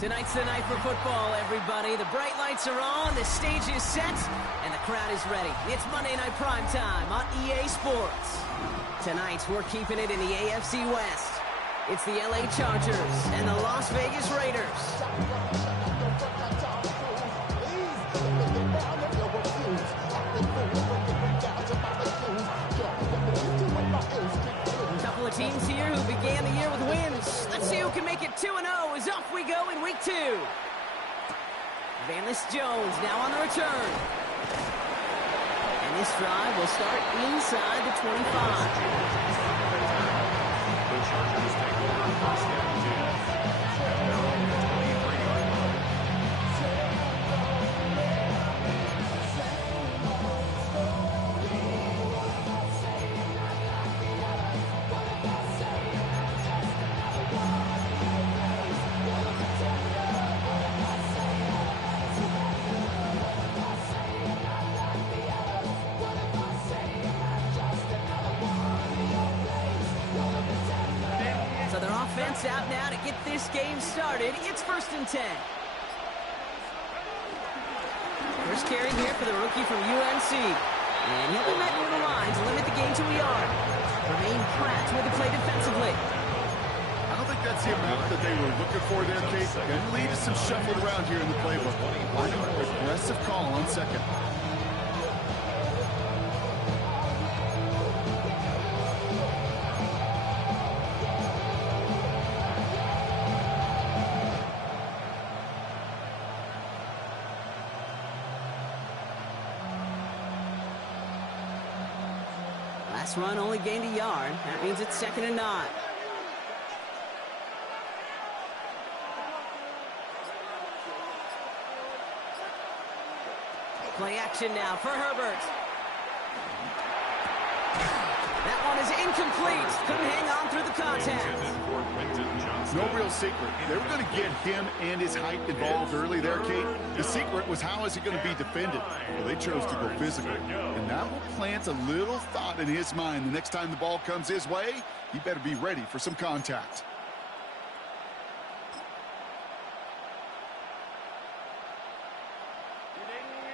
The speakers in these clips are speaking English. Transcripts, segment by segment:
Tonight's the night for football, everybody. The bright lights are on, the stage is set, and the crowd is ready. It's Monday Night Primetime on EA Sports. Tonight, we're keeping it in the AFC West. It's the LA Chargers and the Las Vegas Raiders. A couple of teams here who began the year with wins. Let's see who can make it 2-0 as off we go in week 2. Vanless Jones now on the return. And this drive will start inside the 25. The Chargers take over first and out now to get this game started. It's 1st and 10. First carry here for the rookie from UNC. And he'll be met near the line to limit the game to a yard. Remain Pratt with the play defensively. I don't think that's the amount that they were looking for there, Kate. Gonna lead to some shuffling around here in the playbook. Aggressive call on second. Last run only gained a yard. That means it's 2nd and 9. Play action now for Herbert. That one is incomplete. Couldn't hang on through the contact. No real secret. They were going to get him and his height involved early there, Kate. The secret was how is he going to be defended? Well, they chose to go physical. And that will plant a little thought in his mind. The next time the ball comes his way, he better be ready for some contact.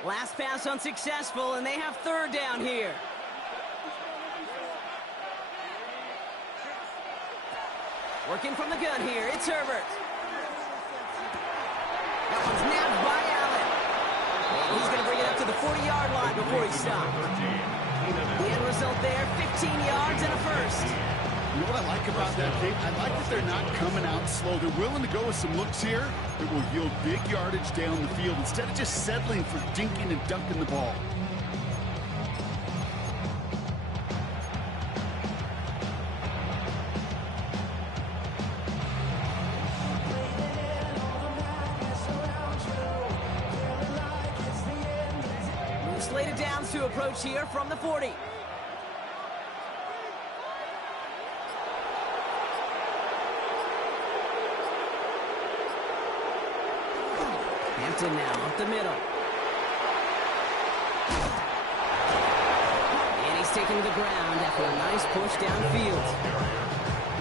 Last pass unsuccessful, and they have 3rd down here. Working from the gun here, it's Herbert. That one's nabbed by Allen. And he's going to bring it up to the 40-yard line before he stopped. The end result there, 15 yards and a first. You know what I like about that, Kate? I like that they're not coming out slow. They're willing to go with some looks here that will yield big yardage down the field instead of just settling for dinking and dunking the ball. Slated downs to approach here from the 40. Hampton now up the middle. And he's taken to the ground after a nice push downfield.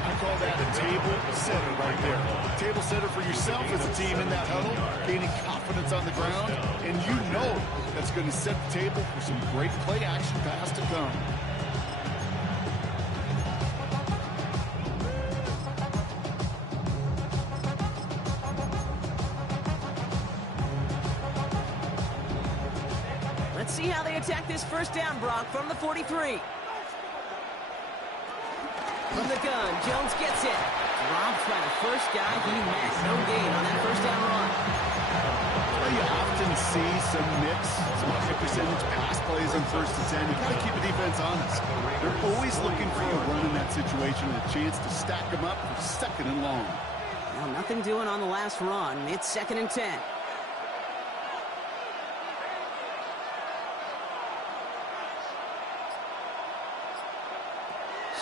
I call that a table setter right there. Table setter for yourself as a team in that huddle, gaining confidence on the ground, and you know that's going to set the table for some great play action pass to come. Let's see how they attack this 1st down, Brock, from the 43. From the gun, Jones gets it. Dropped by the first guy he met. No gain on that 1st down run. Well, you often see some mix, some high percentage pass plays on 1st and 10. You got to keep the defense honest. They're always looking for a run in that situation and a chance to stack them up for 2nd and long. Well, nothing doing on the last run. It's 2nd and 10.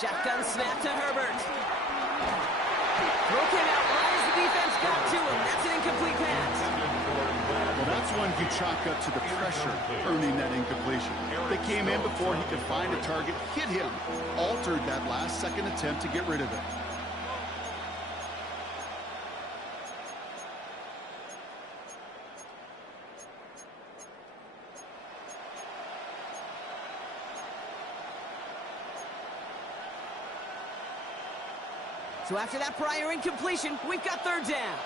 Shotgun snap to Herbert. Broken out right as the defense got to him. That's an incomplete pass. Well, that's one you chalk up to the pressure earning that incompletion. They came in before he could find a target, hit him, altered that last-second attempt to get rid of it. So after that prior incompletion, we've got third down.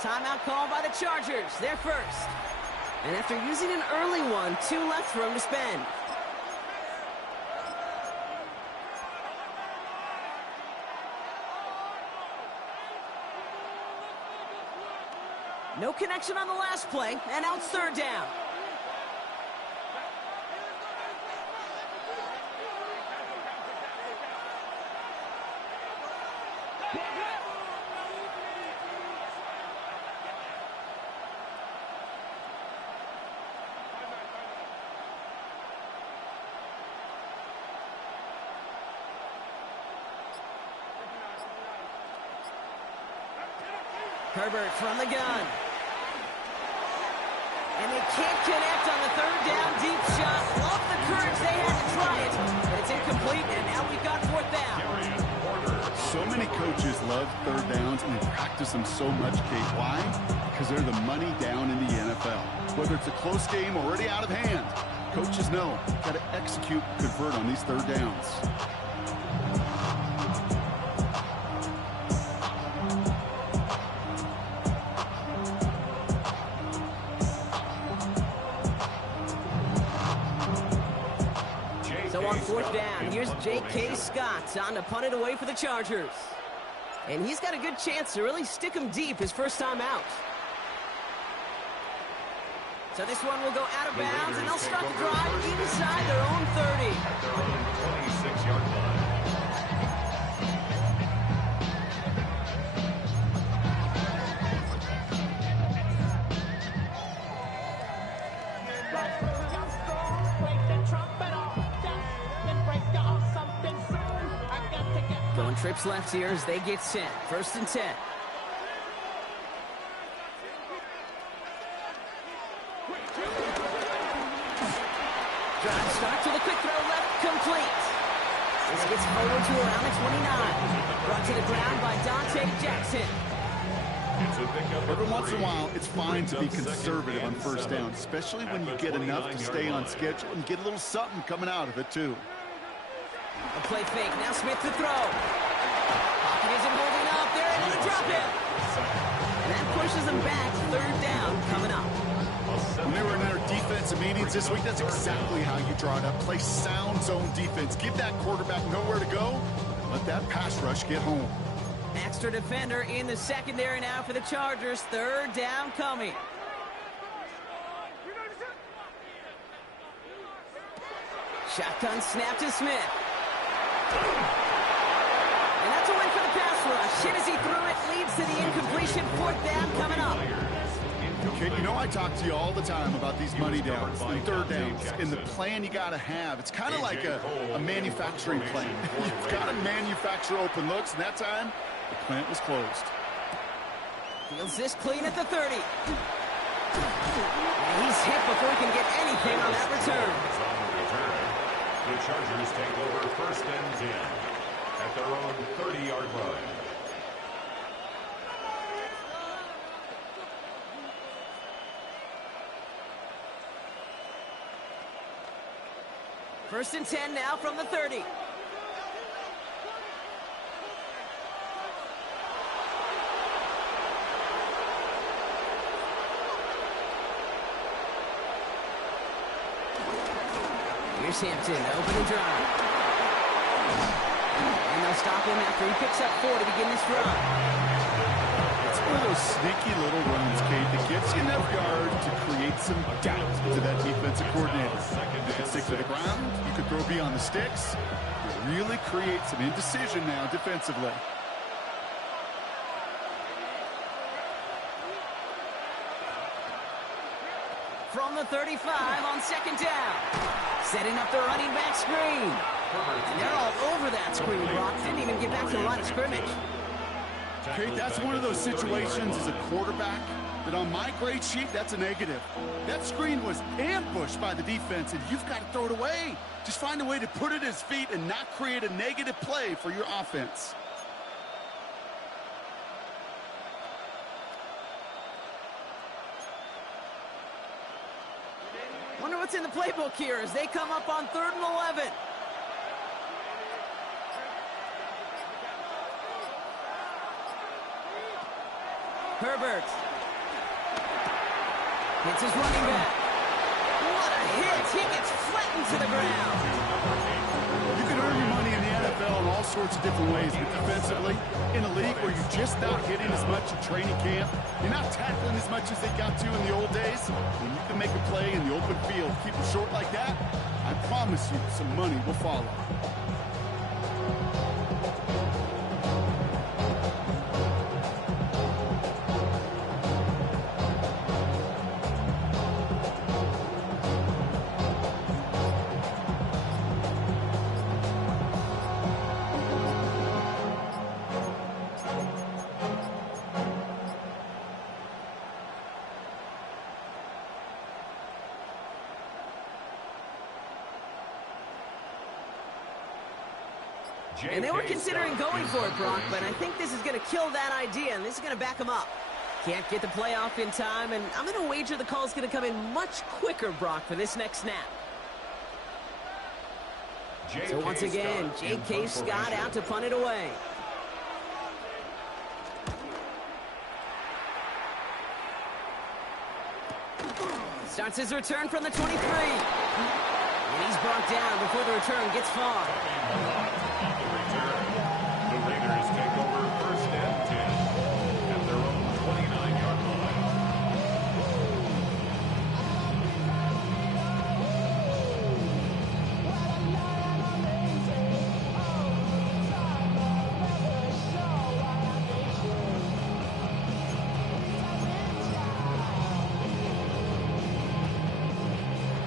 Timeout called by the Chargers. They're first. And after using an early one, 2 left for him to spend. No connection on the last play, and now it's third down. Herbert from the gun. And they can't connect on the third down deep shot. Love the courage they had to try it, but it's incomplete, and now we've got fourth down. So many coaches love third downs, and they practice them so much, Kate. Why? Because they're the money down in the NFL. Whether it's a close game already out of hand, coaches know got to execute, convert on these third downs. So on fourth down, here's J.K. Scott on to punt it away for the Chargers. And he's got a good chance to really stick him deep his first time out. So this one will go out of bounds, and they'll start the drive inside their own 30. At their own 26-yard line. Going trips left here as they get set. First and 10. Drive start to the quick throw left, complete. This gets forward to around the 29. Brought to the ground by Dante Jackson. Every once in a while, it's fine to be conservative on first down, especially when you get enough to stay on schedule and get a little something coming out of it, too. A play fake. Now Smith to throw. Pocket isn't holding up. They're able to drop it. And that pushes them back. Third down coming up. When they were in their defensive meetings this week, that's exactly how you draw it up. Play sound zone defense. Give that quarterback nowhere to go. Let that pass rush get home. Extra defender in the secondary now for the Chargers. Third down coming. Shotgun snap to Smith. And that's a win for the pass rush. Hit as he threw it, leads to the incompletion. Fourth down coming up. Okay, you know I talk to you all the time about these money downs and third downs and the plan you got to have. It's kind of like a manufacturing plant. You've got to manufacture open looks, and that time, the plant was closed. Fields this clean at the 30. And he's hit before he can get anything on that return. The Chargers take over first and 10 at their own 30-yard line. First and 10 now from the 30. Here's Hampton, open and drive. And they'll stop him after he picks up 4 to begin this run. It's one of those sneaky little runs, Kate, that gets you enough yard to create some doubt to that defensive coordinator. You can stick to the ground, you can throw beyond the sticks. You really create some indecision now defensively. From the 35 on second down. Setting up the running back screen. And they're all over that screen, Brock. Didn't even get back to the line of scrimmage. Okay, that's one of those situations as a quarterback that on my grade sheet, that's a negative. That screen was ambushed by the defense, and you've got to throw it away. Just find a way to put it at his feet and not create a negative play for your offense. Wonder what's in the playbook here as they come up on 3rd and 11. Herbert. Hits his running back. What a hit! He gets flattened to the ground. You can earn your money in the NFL in all sorts of different ways, but defensively, in a league where you're just not hitting as much in training camp, you're not tackling as much as they got to in the old days, when you can make a play in the open field, keep it short like that, I promise you some money will follow. And they were considering going for it, Brock, but I think this is going to kill that idea, and this is going to back them up. Can't get the playoff in time, and I'm going to wager the call's going to come in much quicker, Brock, for this next snap. So once again, J.K. Scott out to punt it away. Starts his return from the 23. And he's brought down before the return gets far. The Raiders take over 1st and 10 at their own 29-yard line.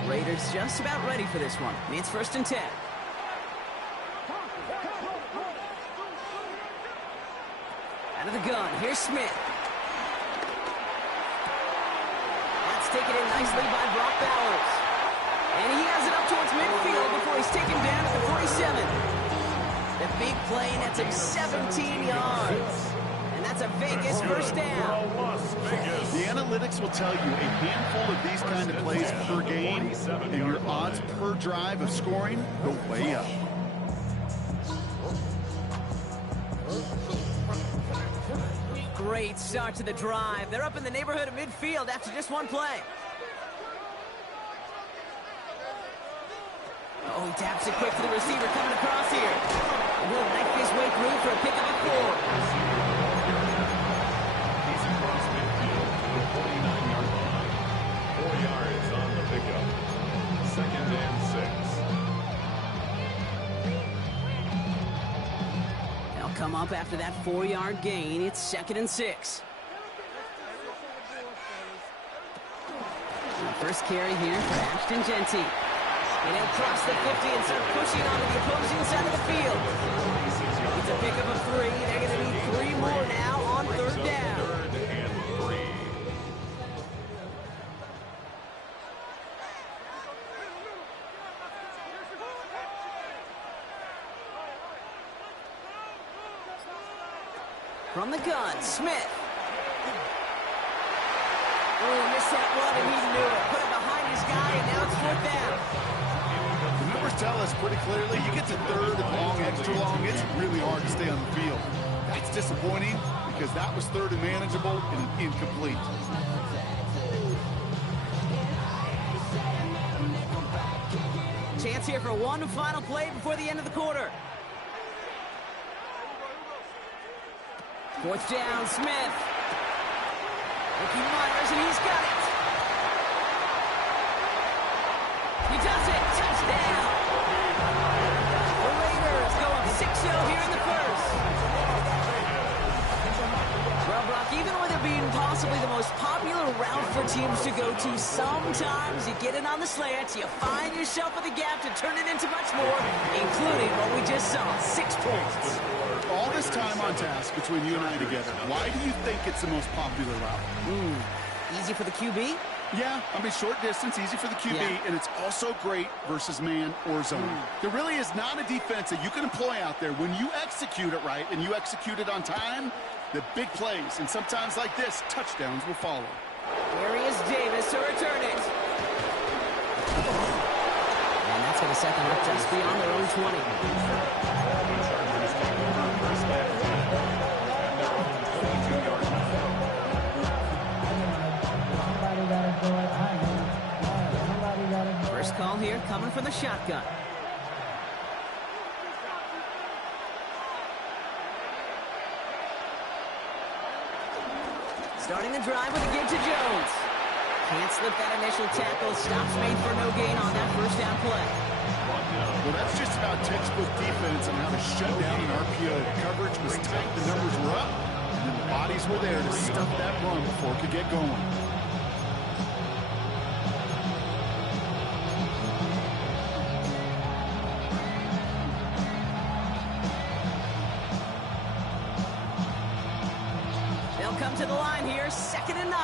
Raiders just about ready for this one. It's 1st and 10. Out of the gun, here's Smith. That's taken in nicely by Brock Bowers. And he has it up towards midfield before he's taken down at the 47. The big play nets him 17 yards. And that's a Vegas 1st down. The analytics will tell you a handful of these kind of plays per game, and your odds per drive of scoring go way up. Great start to the drive. They're up in the neighborhood of midfield after just one play. Oh, he taps it quick to the receiver coming across here. And he'll knife his way through for a pickup of 4. He's across midfield to the 49-yard line. 4 yards on the pickup. 2nd and 6. They'll come up after that 4-yard gain. It's 2nd and 6. First carry here for Ashton Genty. And he'll cross the 50 and start pushing onto the opposing side of the field. It's a pickup of 3. They're going to need 3 more now on 3rd down. 3rd and 3. From the gun, Smith. Oh, he missed that one, and he knew it. Put it behind his guy, and now it's 4th down. The numbers tell us pretty clearly, you get to 3rd and long, extra long, it's really hard to stay on the field. That's disappointing because that was 3rd and manageable and an incomplete. Chance here for one final play before the end of the quarter. 4th down, Smith. Ricky Myers, and he's got it. He does it. Touchdown. The Raiders go up 6-0 here in the 1st. Well, Brock, even with it being possibly the most popular route for teams to go to, sometimes you get it on the slants, you find yourself with a gap to turn it into much more, including what we just saw, 6 points. All this time on task between you and I together, why do you think it's the most popular route? Easy for the QB? Yeah, I mean, short distance, easy for the QB, and it's also great versus man or zone. There really is not a defense that you can employ out there. When you execute it right and you execute it on time, the big plays, and sometimes like this, touchdowns will follow. Here is Davis to return it. And that's going to set them up just beyond their own 20. First call here coming from the shotgun. Starting the drive with a give to Jones. Can't slip that initial tackle. Stops made for no gain on that first down play. Well, that's just about textbook defense and how to shut down an RPO. The coverage was tight, the numbers were up, and then the bodies were there to stuff that run before it could get going. They'll come to the line here, 2nd and 9.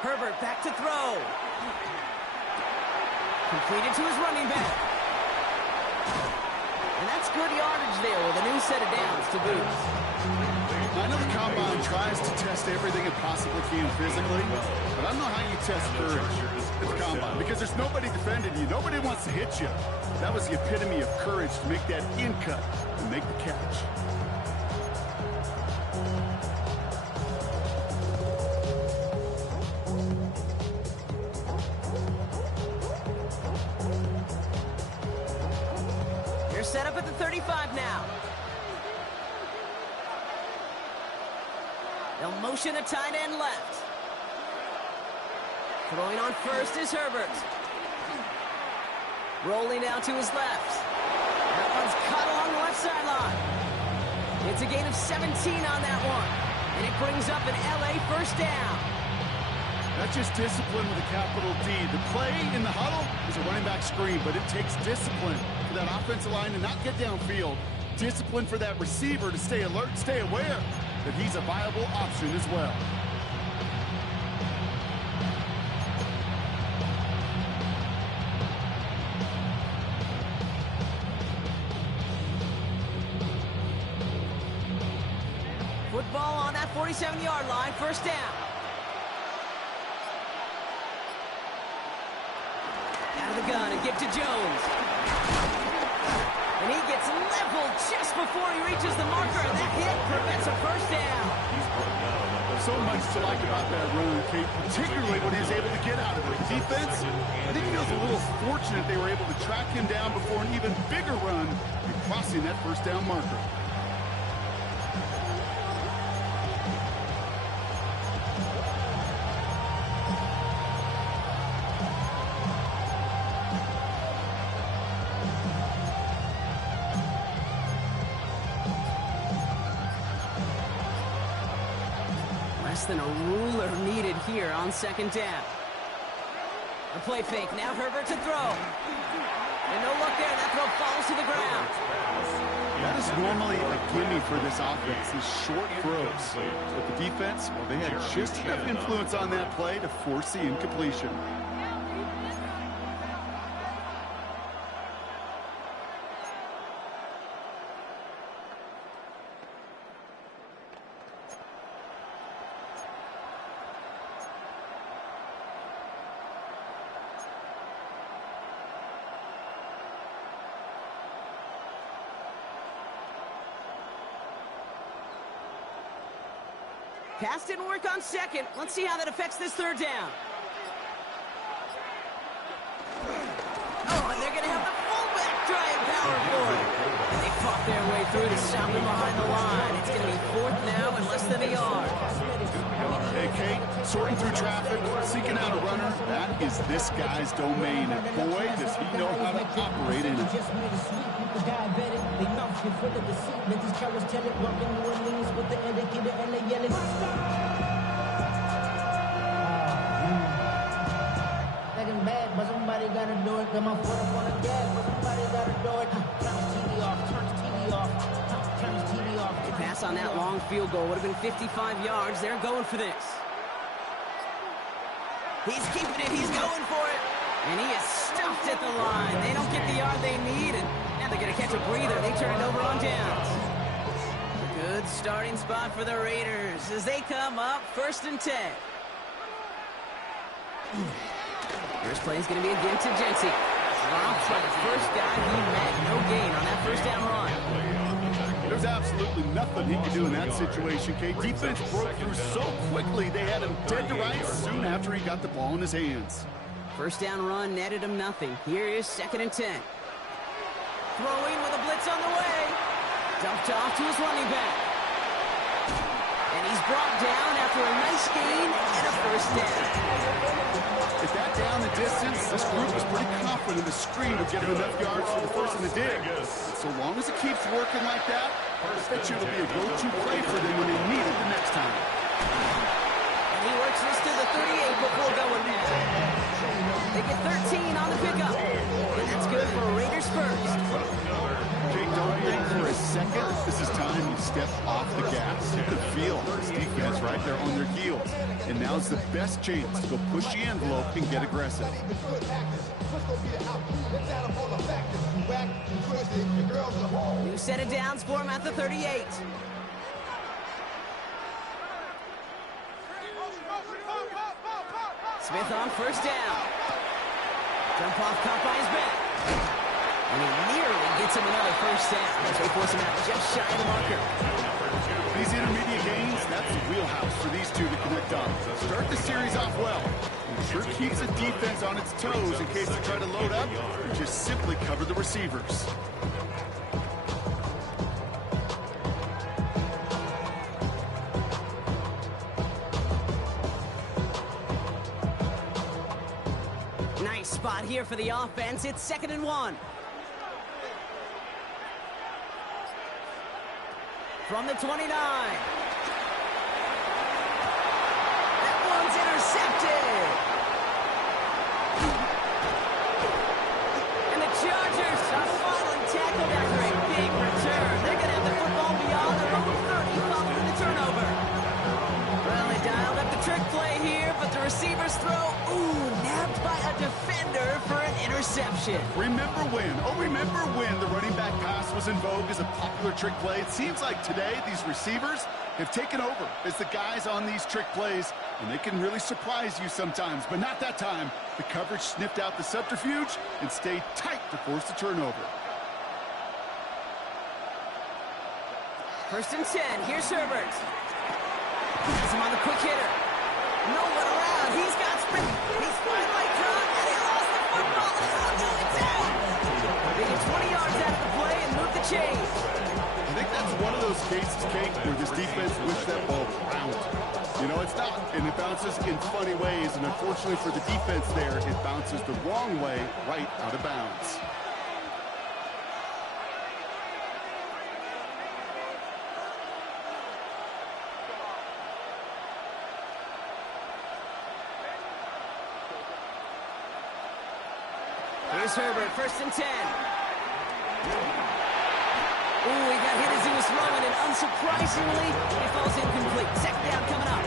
Herbert back to throw. Completed to his running back. And that's good yardage there with a new set of downs to boot. I know the combine tries to test everything it possibly can physically, but I don't know how you test courage at the combine because there's nobody defending you. Nobody wants to hit you. That was the epitome of courage to make that in cut and make the catch. They're set up at the 35 now. They'll motion a tight end left. Throwing on first is Herbert. Rolling out to his left. That one's caught along the left sideline. It's a gain of 17 on that one. And it brings up an LA first down. That's just discipline with a capital D. The play in the huddle is a running back screen, but it takes discipline for that offensive line to not get downfield. Discipline for that receiver to stay alert, stay aware that he's a viable option as well. Football on that 47-yard line, first down. Out of the gun and give to Jones. And he gets leveled just before he reaches the marker, and that hit prevents a first down. So much to like about that run, Kate, particularly when he was able to get out of it. Defense, I think he feels a little fortunate they were able to track him down before an even bigger run and crossing that first down marker. Less than a ruler needed here on 2nd down. A play fake. Now Herbert to throw. And no luck there. That throw falls to the ground. That is normally a gimme for this offense, these short throws. But the defense, well, they had just enough influence on that play to force the incompletion. Pass didn't work on 2nd. Let's see how that affects this 3rd down. Oh, and they're going to have the fullback try and power for it. And they fought their way through to stop him behind the line. It's going to be 4th now and less than a yard. Hey, Kate, sorting through traffic, seeking out a runner, that is this guy's domain. And boy, does he know how to operate in it. Bad, but somebody gotta do it. Got my foot up on the gas, but somebody gotta do it. Turn his TV off, turn his TV off, turn his TV off. The pass on that long field goal would have been 55 yards. They're going for this. He's keeping it. He's going for it. And he is stuffed at the line. They don't get the yard they need, and now they're going to catch a breather. They turn it over on downs. Good starting spot for the Raiders as they come up 1st and 10. First play is going to be again to Jency. Dropped by the first guy he met. No gain on that first down run. There's absolutely nothing he could do in that situation, Kate. Defense broke through so quickly, they had him dead to rights soon after he got the ball in his hands. First down run netted him nothing. Here is 2nd and 10. Throwing with a blitz on the way. Dumped off to his running back. And he's brought down after a nice gain and a first down. If that down the distance, this group was pretty confident the screen would get him enough yards for the first and the dig. So long as it keeps working like that, I bet you it'll be a go-to play for them when they need it the next time. And he works this to the 38 before going now. They get 13 on the pickup. And that's good for Raiders first. Jake, don't think for a second this is time you step off the gas. You can feel this defense right there on their heels. And now's the best chance to go push the envelope and get aggressive. New set of downs for him at the 38. Smith on first down. Jump off caught by his back. And he nearly gets him another first down as they force him out just shy of the marker. These intermediate gains, that's the wheelhouse for these two to connect on. Start the series off well. It sure keeps the defense on its toes in case they try to load up or just simply cover the receivers. Nice spot here for the offense. It's 2nd and 1. From the 29. That one's intercepted. And the Chargers are finally tackled after a big return. They're going to have the football beyond their own 30 following the turnover. Well, they dialed up the trick play here, but the receiver's throw, nabbed by a defender for an interception. Remember when the running back pass was in vogue as a popular trick play? It seems like today these receivers have taken over as the guys on these trick plays, and they can really surprise you sometimes, but not that time. The coverage sniffed out the subterfuge and stayed tight to force the turnover. 1st and 10. Here's Herbert. Has him on the quick hitter. No one around. He's got sprint. He's finally caught, and he lost the football. It's out. They get 20 yards out of the play and move the chains. I think that's one of those cases, Kate, where this defense wished that ball bounced. You know, it's not, and it bounces in funny ways, and unfortunately for the defense there, it bounces the wrong way right out of bounds. Here's Herbert, 1st and 10. He got hit as he was throwing, and unsurprisingly, it falls incomplete. 2nd down coming up.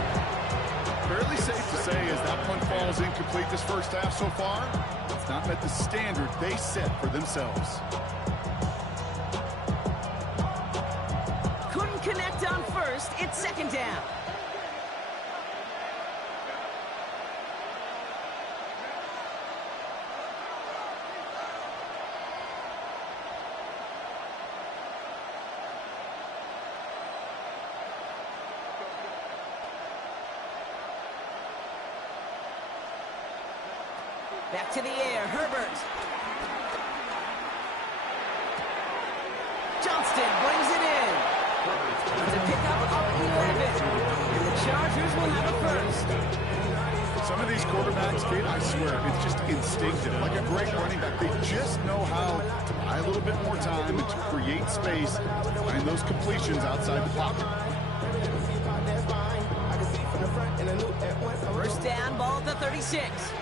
Fairly safe to say as that one falls incomplete this first half so far, it's not met the standard they set for themselves. Couldn't connect on first. It's 2nd down. Back to the air, Herbert. Johnston brings it in. It's a pickup of 11. And the Chargers will have a first. Some of these quarterbacks, Kate, I swear, it's just instinctive. Like a great running back, they just know how to buy a little bit more time and to create space, find those completions outside the pocket. First down, ball at the 36.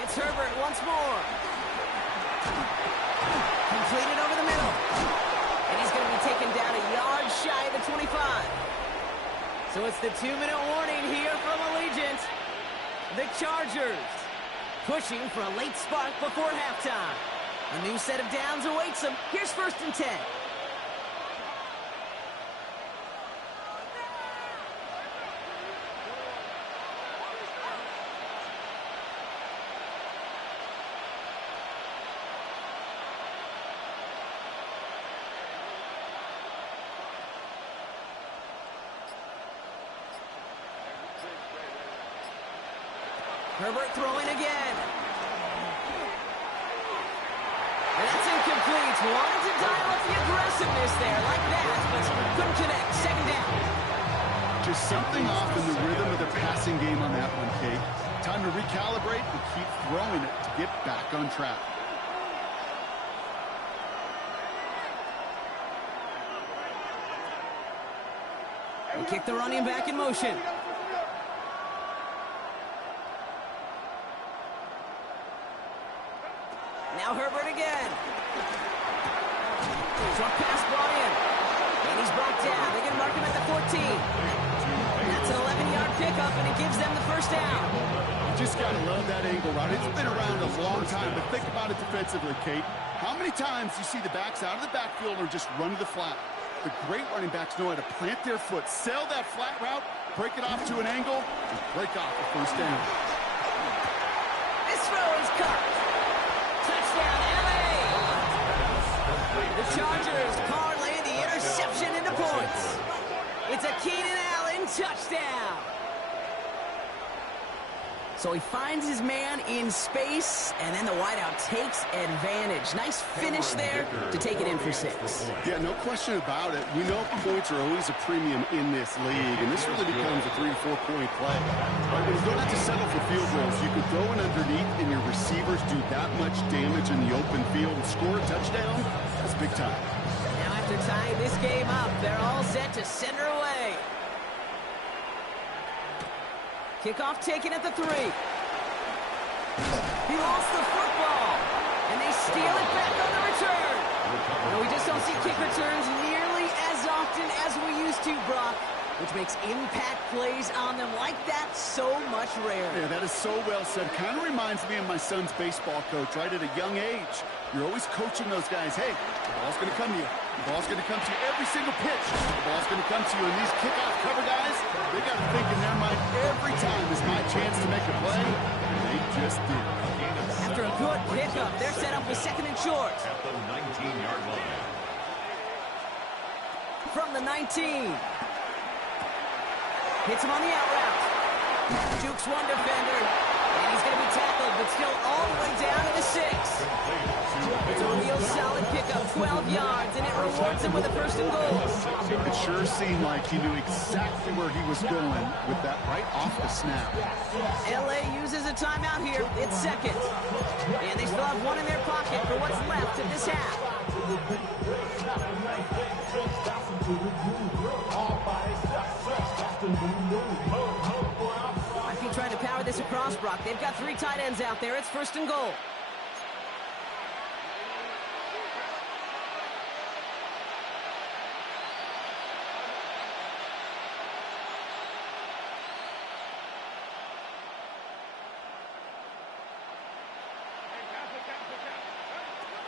It's Herbert once more. Completed over the middle. And he's going to be taken down a yard shy of the 20. it's the 2-minute warning here from Allegiant. The Chargers pushing for a late spark before halftime. A new set of downs awaits them. Here's 1st and 10. Herbert throwing again. And that's incomplete. Wanted to dial up the aggressiveness there like that, but couldn't connect. 2nd down. Just something off in the rhythm of the passing game on that one, Kate. Time to recalibrate and keep throwing it to get back on track. They kick the running back in motion. Now Herbert again. Short pass brought in. And he's brought down. They're going to mark him at the 14. And that's an 11-yard pickup, and it gives them the 1st down. You just got to love that angle route. It's been around a long time, but think about it defensively, Kate. How many times do you see the backs out of the backfield or just run to the flat? The great running backs know how to plant their foot, sell that flat route, break it off to an angle, and break off the 1st down. This throw is caught. Touchdown, L.A. The Chargers parlay the interception into points. It's a Keenan Allen touchdown. So he finds his man in space, and then the wideout takes advantage. Nice finish there to take it in for 6. Yeah, no question about it. We know points are always a premium in this league, and this really becomes a 3 to 4 point play. Right, when you don't have to settle for field goals, you can throw it underneath, and your receivers do that much damage in the open field and score a touchdown. That's big time. Now after tying this game up, they're all set to send her away. Kickoff taken at the 3. He lost the football, and they steal it back on the return. And we just don't see kick returns nearly as often as we used to, Brock, which makes impact plays on them like that so much rarer. Yeah, that is so well said. Kind of reminds me of my son's baseball coach, right? At a young age, you're always coaching those guys. Hey, the ball's going to come to you. The ball's going to come to you every single pitch. The ball's going to come to you. And these kickoff cover guys, they got to think in their mind every time is my chance to make a play. And they just did. After a good pickup, they're set up with 2nd and short. At the 19-yard line. From the 19. Hits him on the out route. Jukes one defender. And he's going to be tackled, but still all the way down to the 6. It's a real solid pickup, 12 yards, and it rewards him with a 1st and goal. It sure seemed like he knew exactly where he was going with that right off the snap. L.A. uses a timeout here. It's 2nd. And they still have one in their pocket for what's left of this half. Might be trying to power this across, Brock. They've got 3 tight ends out there. It's 1st and goal.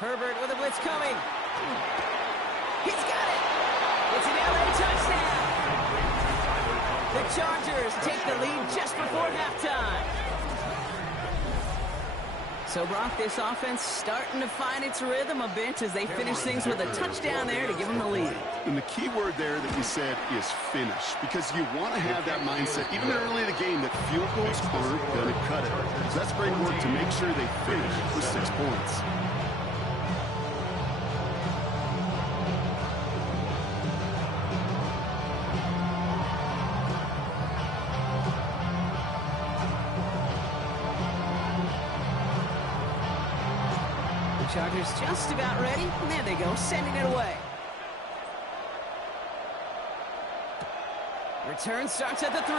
Herbert with a blitz coming. He's got it. It's an LA touchdown. The Chargers take the lead just before halftime. So, Brock, this offense starting to find its rhythm a bit as they finish things with a touchdown there to give them the lead. And the key word there that you said is finish, because you want to have that mindset, even early in the game, that field goals aren't going to cut it. So that's great work to make sure they finish with 6 points. Chargers just about ready. And there they go, sending it away. Return starts at the 3.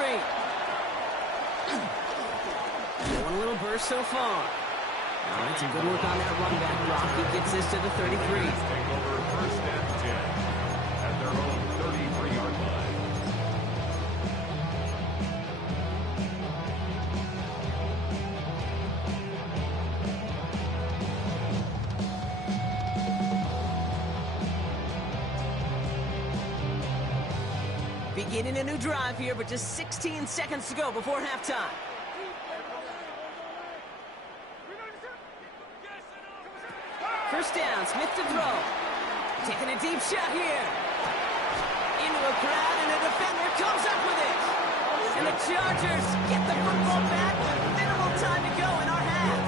Doing a little burst so far. All right, some good work on that run back block. He gets this to the 33. Take over 1st and 10 at their own 33-yard line. Beginning a new drive here, but just 16 seconds to go before halftime. First down, Smith to throw. Taking a deep shot here. Into a crowd, and a defender comes up with it. And the Chargers get the football back with minimal time to go in our half.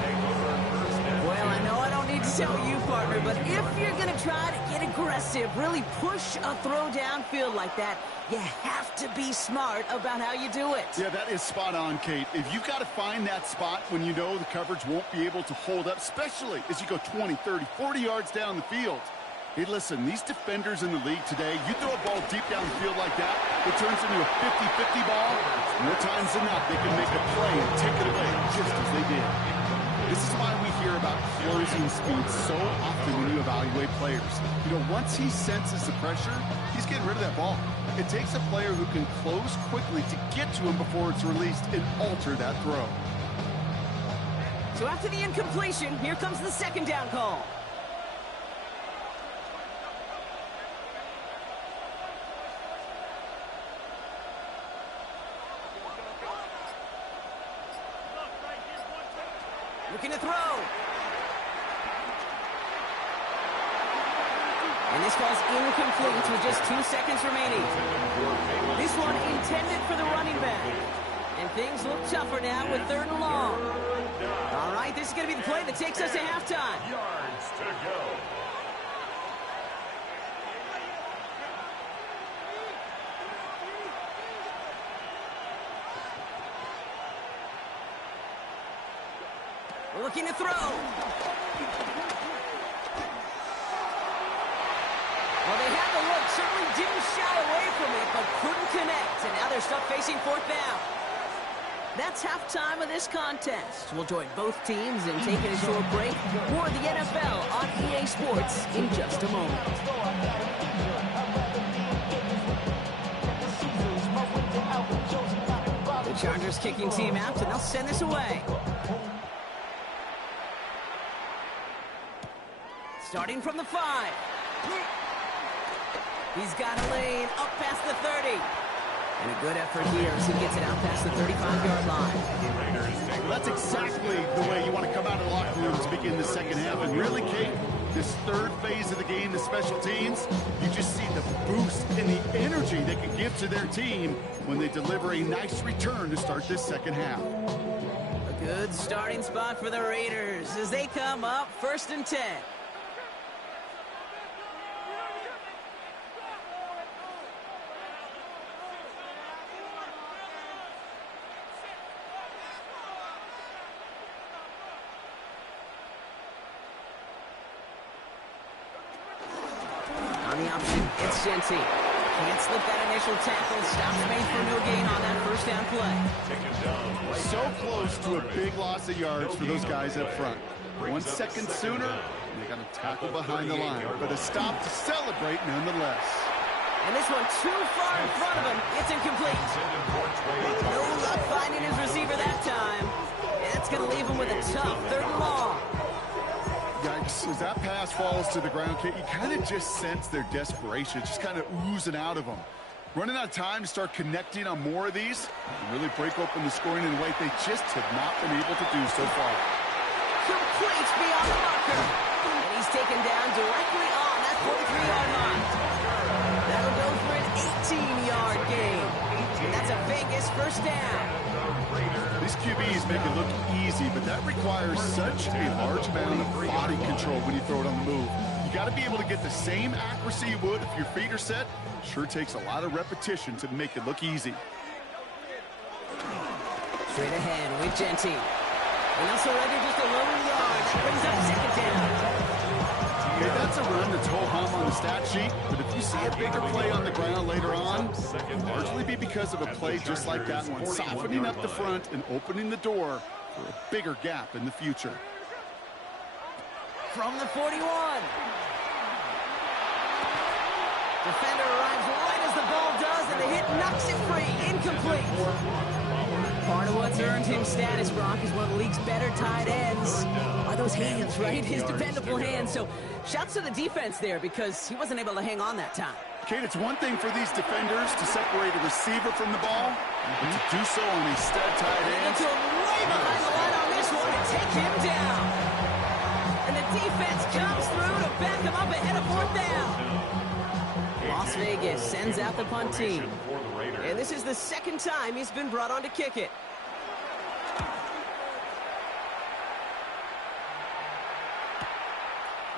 Well, I know I don't need to tell you, partner, but if you're going to try to get aggressive, really push a throw downfield like that, you have to be smart about how you do it. Yeah, that is spot on, Kate. If you've got to find that spot when you know the coverage won't be able to hold up, especially as you go 20, 30, 40 yards down the field. Hey, listen, these defenders in the league today, you throw a ball deep down the field like that, it turns into a 50-50 ball. More times than not, they can make a play and take it away just as they did. This is why we hear about closing speed so often when you evaluate players. You know, once he senses the pressure, he's getting rid of that ball. It takes a player who can close quickly to get to him before it's released and alter that throw. So after the incompletion, here comes the second down call. Looking to throw. And this ball's incomplete with just 2 seconds remaining. This one intended for the running back. And things look tougher now with 3rd and long. All right, this is going to be the play that takes us to halftime. Yards to go. Looking to throw. Well, they had the look, certainly didn't shy away from it, but couldn't connect. And now they're stuck facing 4th down. That's halftime of this contest. We'll join both teams in taking a short break. More of the NFL on EA Sports in just a moment. The Chargers kicking team out, and they'll send this away. Starting from the 5. He's got a lane up past the 30. And a good effort here as he gets it out past the 35-yard line. Well, that's exactly the way you want to come out of the locker room to begin the second half. And really, Kate, this 3rd phase of the game, the special teams, you just see the boost and the energy they can give to their team when they deliver a nice return to start this second half. A good starting spot for the Raiders as they come up 1st and 10. On the option, it's Genty. Can't slip that initial tackle. Stops made for no gain on that 1st down play. So close to a big loss of yards for those guys up front. 1 second sooner, they got a tackle behind the line. But a stop to celebrate nonetheless. And this one too far in front of him. It's incomplete. No luck finding his receiver that time. That's going to leave him with a tough 3rd and long. Yikes, as that pass falls to the ground, Kate, you kind of just sense their desperation. It's just kind of oozing out of them. Running out of time to start connecting on more of these and really break open the scoring in a way they just have not been able to do so far. Complete beyond the marker. And he's taken down directly on that 43-yard line. That'll go for an 18-yard gain. And that's a Vegas 1st down. These QBs make it look easy, but that requires such a large amount of body control when you throw it on the move. You got to be able to get the same accuracy you would if your feet are set. Sure takes a lot of repetition to make it look easy. Straight ahead with Genty. And they'll surrender just a low yard. That brings up 2nd down. Okay, that's a run that's ho-hum on the stat sheet, but if you see a bigger play on the ground later on, it'll largely be because of a play just like that one, softening up the front and opening the door for a bigger gap in the future. From the 41. Defender arrives right as the ball does, and the hit knocks it free. Incomplete. Part of what's earned him status, Brock, is one of the league's better tight ends. Are those hands, right? His dependable hands. So shouts to the defense there because he wasn't able to hang on that time. Kate, it's one thing for these defenders to separate a receiver from the ball, but to do so on a stud tight end. Into way behind the line on this one to take him down. And the defense comes through to back him up ahead of fourth down. Las Vegas sends out the punt team. And this is the second time he's been brought on to kick it.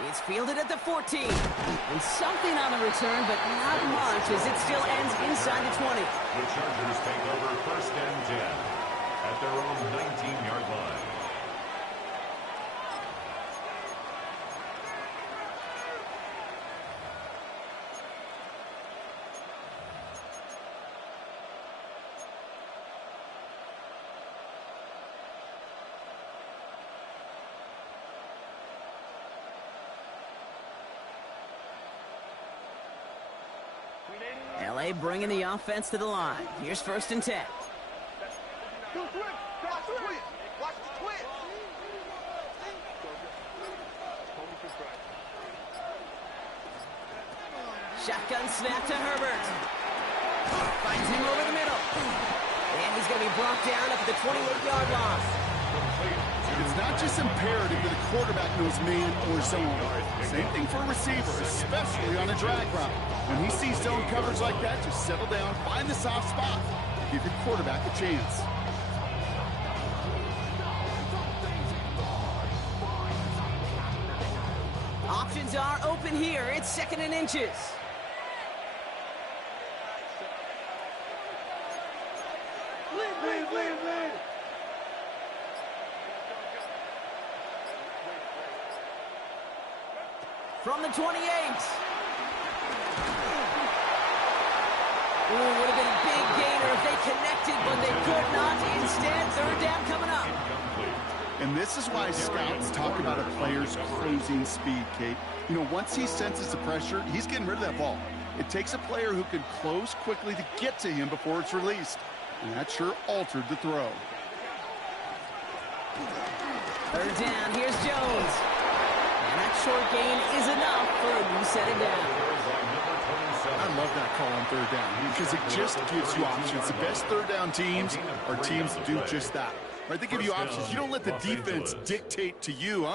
It's fielded at the 14. And something on the return, but not much as it still ends inside the 20. The Chargers take over first and 10 at their own 19-yard line. LA bringing the offense to the line. Here's first and 10. Shotgun snap to Herbert. Finds him over the middle. And he's going to be brought down up at the 28-yard line. It's not just imperative that a quarterback knows man or zone. Same thing for a receiver, especially on a drag route. When he sees zone coverage like that, just settle down, find the soft spot. Give your quarterback a chance. Options are open here. It's second and inches. From the 28. Ooh, would have been a big gainer if they connected, but they could not. Instead, third down coming up. And this is why scouts talk about a player's closing speed, Kate. You know, once he senses the pressure, he's getting rid of that ball. It takes a player who can close quickly to get to him before it's released. And that sure altered the throw. Third down, here's Jones. And that short gain is enough for a new set it down. I love that call on third down because it just gives you options. The best third down teams are teams that do just that. Right? They give you options. You don't let the defense dictate to you.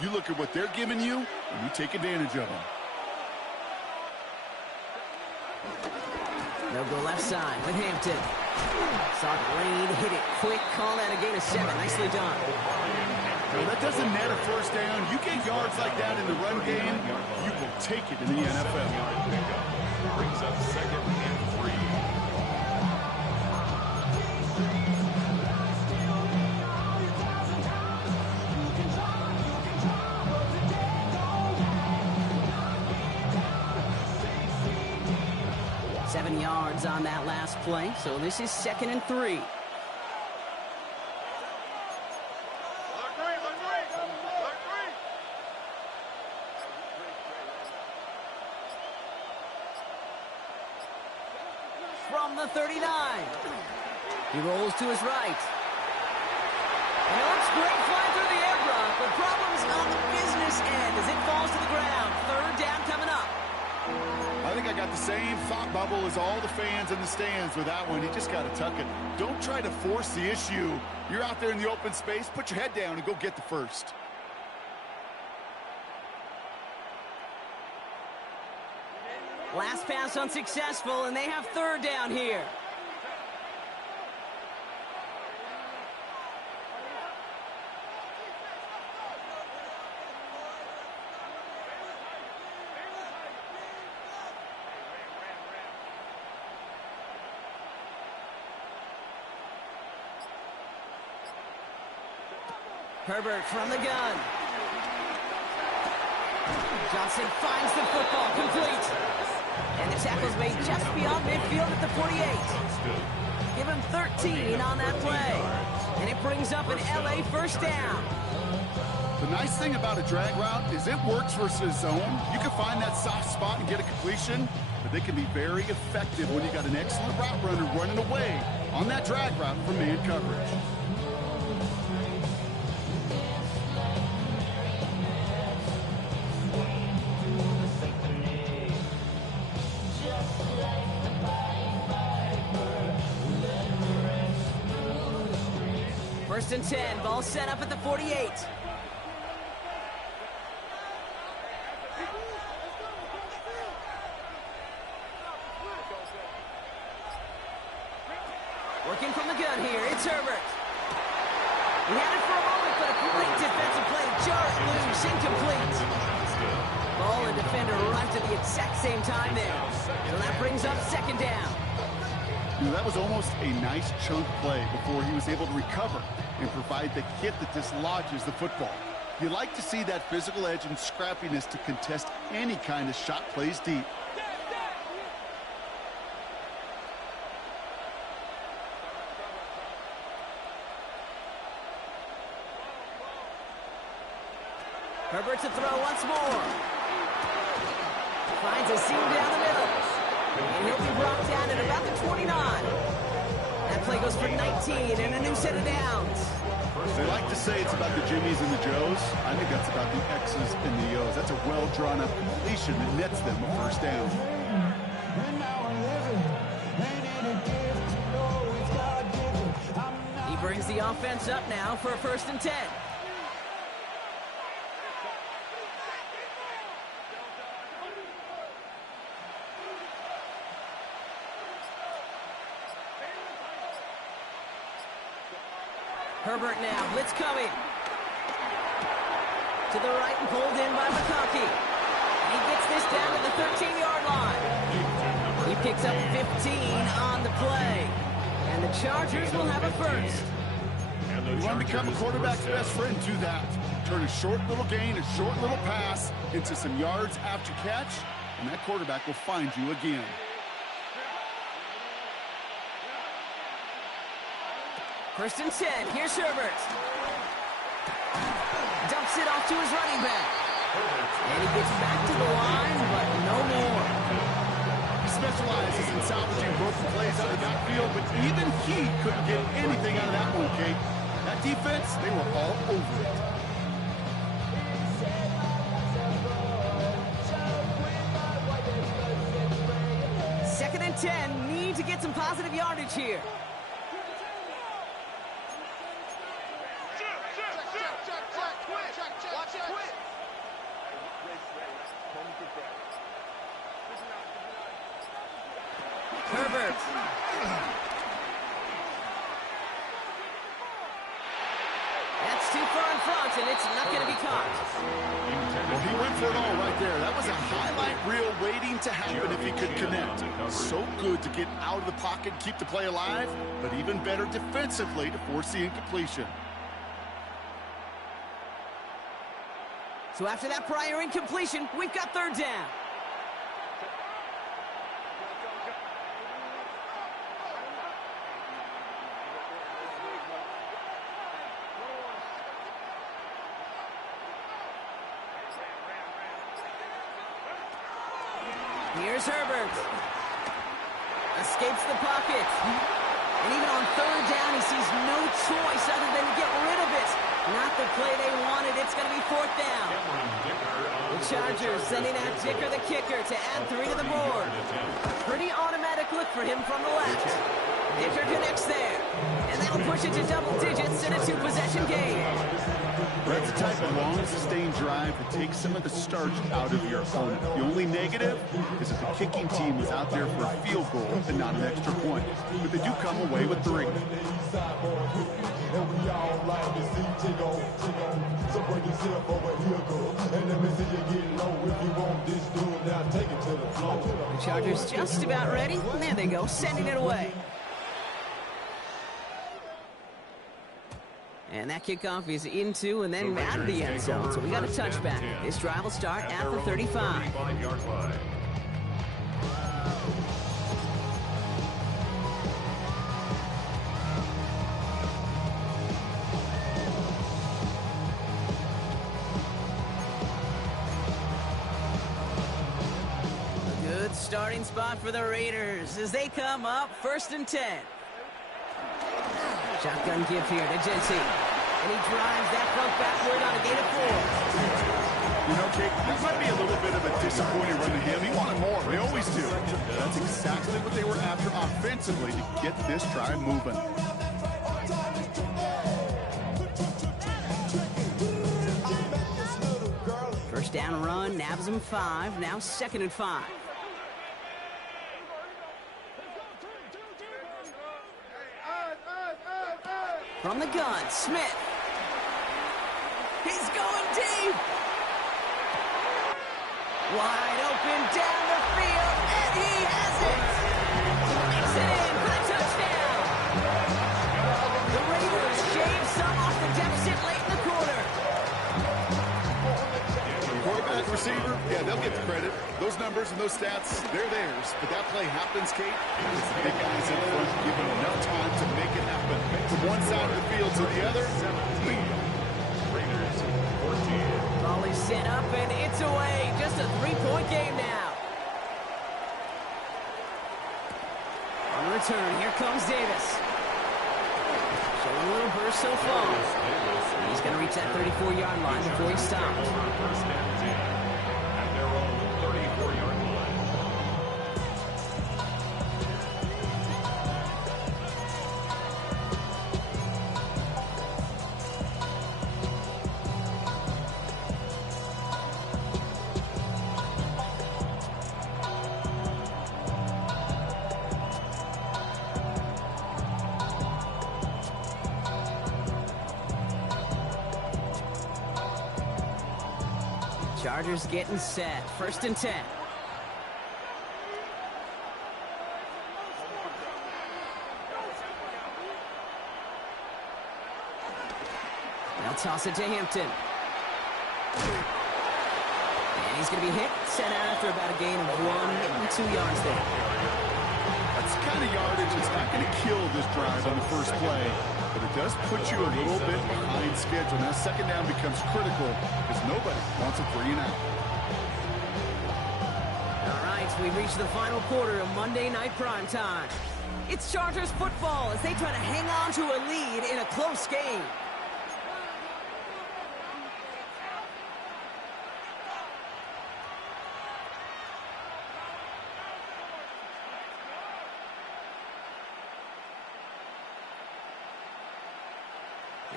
You look at what they're giving you, and you take advantage of them. They'll go left side with Hampton. Saw the lane, hit it quick, call that a gain of 7. Nicely done. Well, that doesn't net a first down. You get yards like that in the run game, you will take it in the NFL. Brings up second and 3. Seven yards on that last play, so this is second and 3. From the 39. He rolls to his right. And it looks great flying through the air, Brock, but problems on the business end as it falls to the ground. Third down coming up. I think I got the same thought bubble as all the fans in the stands with that one. You just got to tuck it. Don't try to force the issue. You're out there in the open space. Put your head down and go get the first. Last pass unsuccessful, and they have third down here. Herbert from the gun. Johnson finds the football, complete. And the tackle's made just beyond midfield at the 48. Give him 13 on that play. And it brings up an LA first down. The nice thing about a drag route is it works versus zone. You can find that soft spot and get a completion, but they can be very effective when you got an excellent route runner running away on that drag route from man coverage. First and 10, ball set up at the 48. Working from the gun here, it's Herbert. He had it for a moment, but a great defensive play. Jar it loose, incomplete. Ball and defender arrived at the exact same time there. So that brings up second down. That was almost a nice chunk play before he was able to recover and provide the hit that dislodges the football. You like to see that physical edge and scrappiness to contest any kind of shot plays deep. Herbert to throw once more. Finds a seam down the middle. And he'll be brought down at about the 29. That play goes for 19 and a new set of downs. They like to say it's about the Jimmies and the Joes. I think that's about the X's and the O's. That's a well-drawn-up completion that nets them a first down. He brings the offense up now for a first and 10. Herbert now, blitz coming. To the right and pulled in by McConkey. He gets this down to the 13-yard line. He picks up 15 on the play. And the Chargers will have a first. You want to become a quarterback's best friend, do that. Turn a short little gain, a short little pass into some yards after catch, and that quarterback will find you again. First and 10, here's Herbert. Dumps it off to his running back. And he gets back to the line, but no more. He specializes in salvaging broken plays out of the backfield, but even he couldn't get anything out of that one, Kate. That defense, they were all over it. Second and 10, need to get some positive yardage here. Herbert. That's too far in front, and it's not going to be caught. Well, he went for it all right there. That was a highlight reel waiting to happen if he could connect. So good to get out of the pocket and keep the play alive, but even better defensively to force the incompletion. So after that prior incompletion, we've got third down. Here's Herbert. Escapes the pocket. And even on third down, he sees no choice other than to get rid of it. Not the play they wanted. It's going to be fourth down. The Chargers sending out Dicker the kicker to add 3 to the board. Pretty automatic look for him from the left. Dicker connects there. And that'll push it to double digits in a 2-possession game. That's the type of long, sustained drive that takes some of the starch out of your opponent. The only negative is if the kicking team was out there for a field goal and not an extra point. But they do come away with 3. The Chargers just about ready. There they go, sending it away. And that kickoff is into and then out of the end zone. So we got a touchback. This drive will start at the 35. Good starting spot for the Raiders as they come up 1st and 10. Shotgun give here to Jesse. And he drives that front backward on a gain of 4. You know, Kate, that might be a little bit of a disappointing run to him. He wanted more. They always do. That's exactly what they were after offensively to get this drive moving. First down run, nabs him 5. Now 2nd and 5. From the gun, Smith. He's going deep. Wide open down the field, and he has it. Makes it in for the touchdown. The Raiders shave some off the deficit late in the quarter. Quarterback, receiver, yeah, they'll get the credit. Those numbers and those stats, they're theirs. But that play happens, Kate, it's the big guys in front giving enough time to make it happen. From one side of the field to the other, Raiders 14. Ball is set up, and it's away. Just a 3-point game now. On the return, here comes Davis. Showing a little burst so far. He's going to reach that 34-yard line before he stops. First and 10 at their own 34-yard line. Chargers getting set. 1st and 10. They'll toss it to Hampton. And he's going to be hit. Set out after about a gain of 1 2 yards there. that's the kind of yardage that's not going to kill this drive on the first play, but it does put you a little bit behind schedule. Now, 2nd down becomes critical because nobody wants a 3 and out. All right, we've reached the final quarter of Monday Night Primetime. It's Chargers football as they try to hang on to a lead in a close game.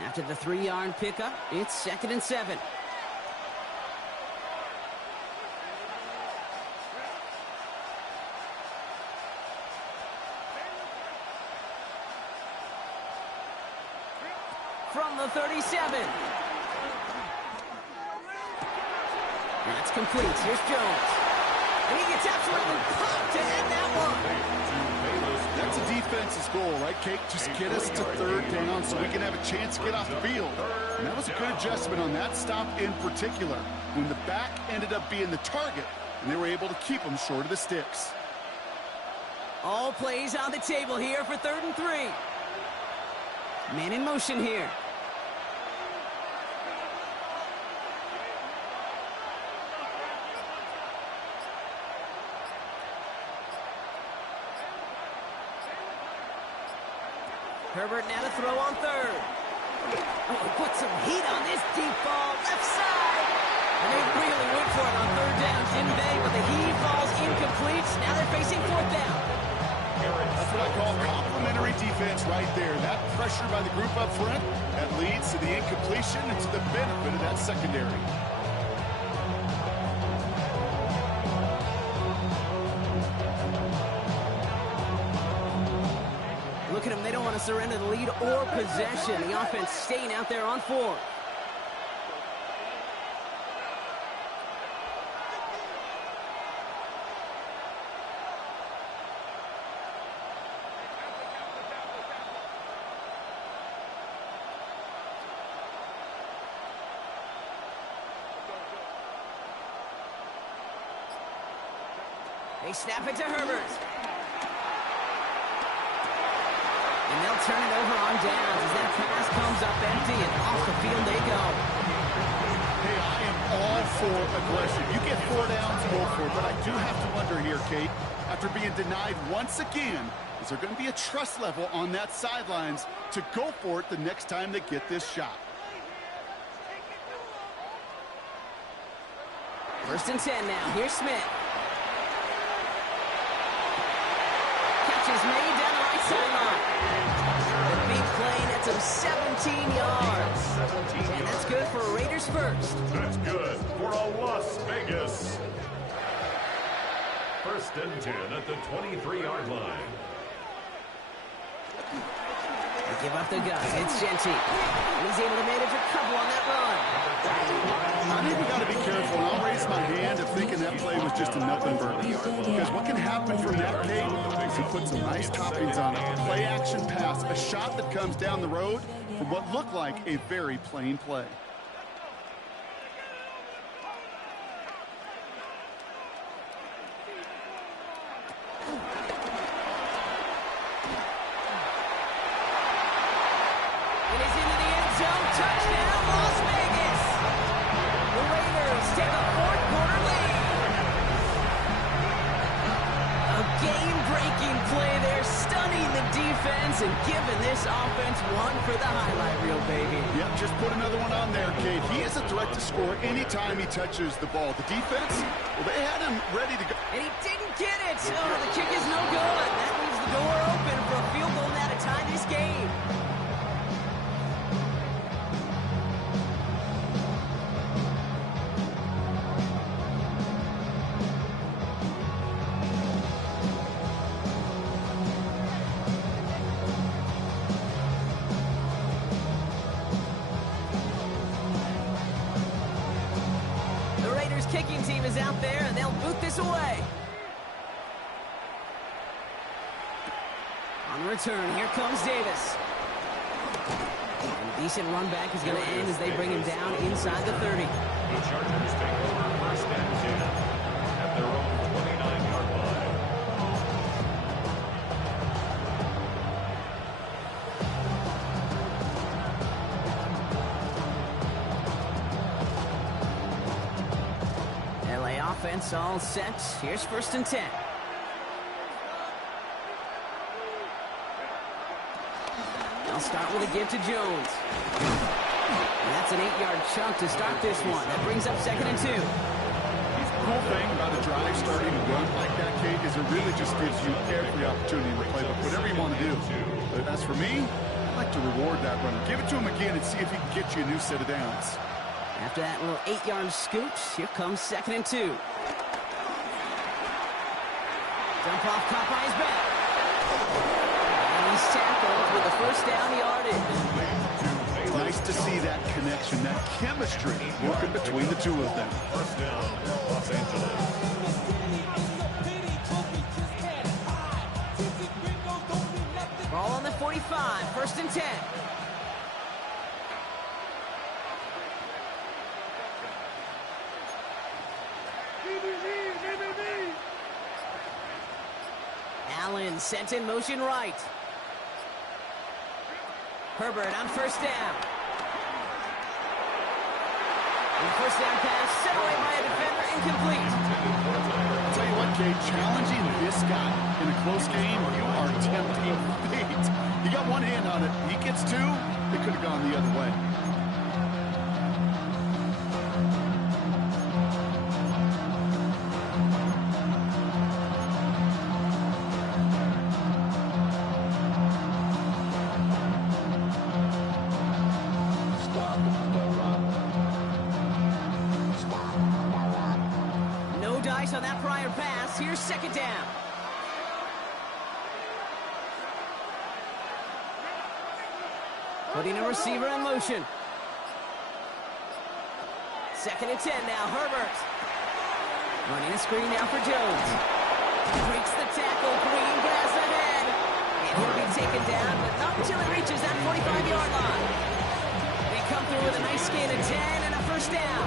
After the 3-yard pickup, it's 2nd and 7. From the 37. That's complete. Here's Jones. And he gets absolutely pumped to end that one. That's a defense's goal, right, Kate? Just get us to 3rd down so we can have a chance to get off the field. And that was a good adjustment on that stop in particular, when the back ended up being the target, and they were able to keep them short of the sticks. All plays on the table here for 3rd and 3. Man in motion here. Herbert now to throw on 3rd. Oh, put some heat on this deep ball, left side. And they really went for it on 3rd down, didn't they? But the heave falls incomplete. Now they're facing 4th down. That's what I call complimentary defense right there. That pressure by the group up front, that leads to the incompletion and to the benefit of that secondary. Look at them. They don't want to surrender the lead or possession. The offense staying out there on 4. They snap it to Herbert. And they'll turn it over on downs as that pass comes up empty and off the field they go. Hey, I am all for aggression. You get 4 downs, go for it. But I do have to wonder here, Kate, after being denied once again, is there going to be a trust level on that sidelines to go for it the next time they get this shot? First and 10 now. Here's Smith. Catch is made down the right sideline. The big play nets him 17 yards. And that's good for Raiders first. That's good for a Las Vegas. First and 10 at the 23-yard line. They give up the guns. It's Genty. He's able to manage a couple on that run. I think we got to be careful, and I'll raise my hand of thinking that play was just a nothing burger. Because what can happen from that, Kate, is he puts some nice toppings on it. Play action pass, a shot that comes down the road from what looked like a very plain play. Touchdown, Las Vegas! The Raiders take a fourth-quarter lead. A game-breaking play there, stunning the defense and giving this offense one for the highlight reel, baby. Yep, just put another one on there, Kate. He is a threat to score anytime he touches the ball. The defense, well, they had him ready to go. And he didn't get it. Oh, the kick is no good. That leaves the door open for a field goal now to tie this game. Kicking team is out there, and they'll boot this away. On the return, here comes Davis. And a decent run back is going to end as they bring him down inside the 30. The Chargers take over first and 10 at their own 29-yard line. Offense all set. Here's first and 10. They'll start with a give to Jones. And that's an 8-yard chunk to start this one. That brings up second and 2. The cool thing about a drive starting a run like that, Kate, is it really just gives you every opportunity in the playbook, whatever you want to do. But as for me, I like to reward that runner. Give it to him again and see if he can get you a new set of downs. After that little 8-yard scoot, here comes second and 2. Jump off, caught by his back. And he's tackled with the first down yardage. It's nice to see that connection, that chemistry working between the two of them. First down, Los Angeles. Ball on the 45, first and 10. Allen sent in motion right. Herbert on first down. And the first down pass set away by a defender, incomplete. I'll tell you what, Kate, challenging this guy in a close game, you are tempting fate. He got one hand on it. He gets two. They could have gone the other way. On that prior pass, here's second down. Putting a receiver in motion. Second and 10 now, Herbert. Running a screen now for Jones. Breaks the tackle, green grass ahead. And he'll be taken down, but not until he reaches that 45-yard line. They come through with a nice gain of 10 and a first down.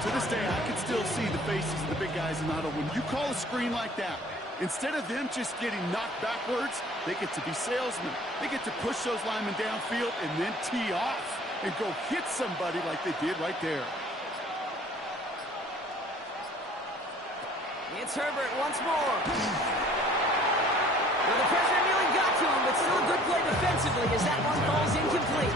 To this day, I can still see the faces of the big guys in the huddle. When you call a screen like that, instead of them just getting knocked backwards, they get to be salesmen. They get to push those linemen downfield and then tee off and go hit somebody like they did right there. It's Herbert once more. Well, the pressure nearly got to him, but still a good play defensively as that one falls incomplete.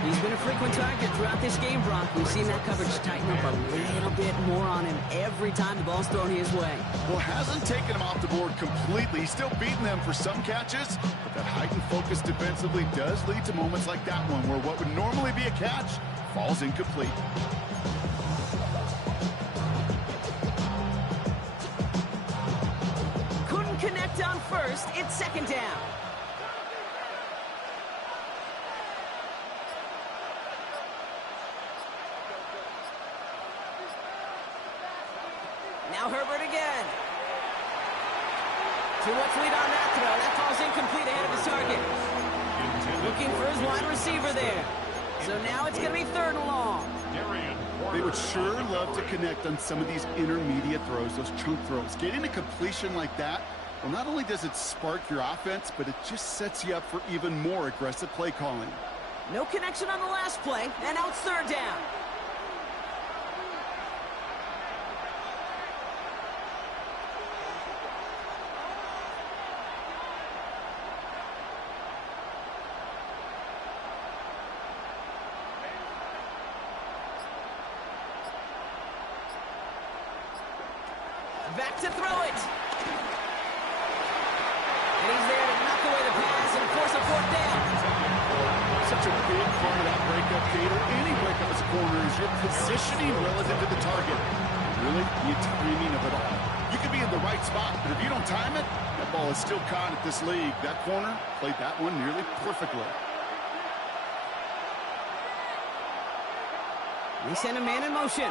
He's been a frequent target throughout this game, Brock. We've seen that coverage tighten up a little bit more on him every time the ball's thrown his way. Well, hasn't taken him off the board completely. He's still beating them for some catches, but that heightened focus defensively does lead to moments like that one where what would normally be a catch falls incomplete. Couldn't connect on first. It's second down. Now Herbert again. Too much lead on that throw. That falls incomplete ahead of his target. Looking for his wide receiver there. So now it's going to be 3rd and long. They would sure love to connect on some of these intermediate throws, those chunk throws. Getting a completion like that, well, not only does it spark your offense, but it just sets you up for even more aggressive play calling. No connection on the last play, and now it's 3rd down. Back to throw it. And he's there to knock away the pass and force a 4th down. Such a big part of that breakup, Gator. Any breakup as a corner is your positioning relative to the target. Really, the timing of it all. You could be in the right spot, but if you don't time it, that ball is still caught at this league. That corner played that one nearly perfectly. We send a man in motion.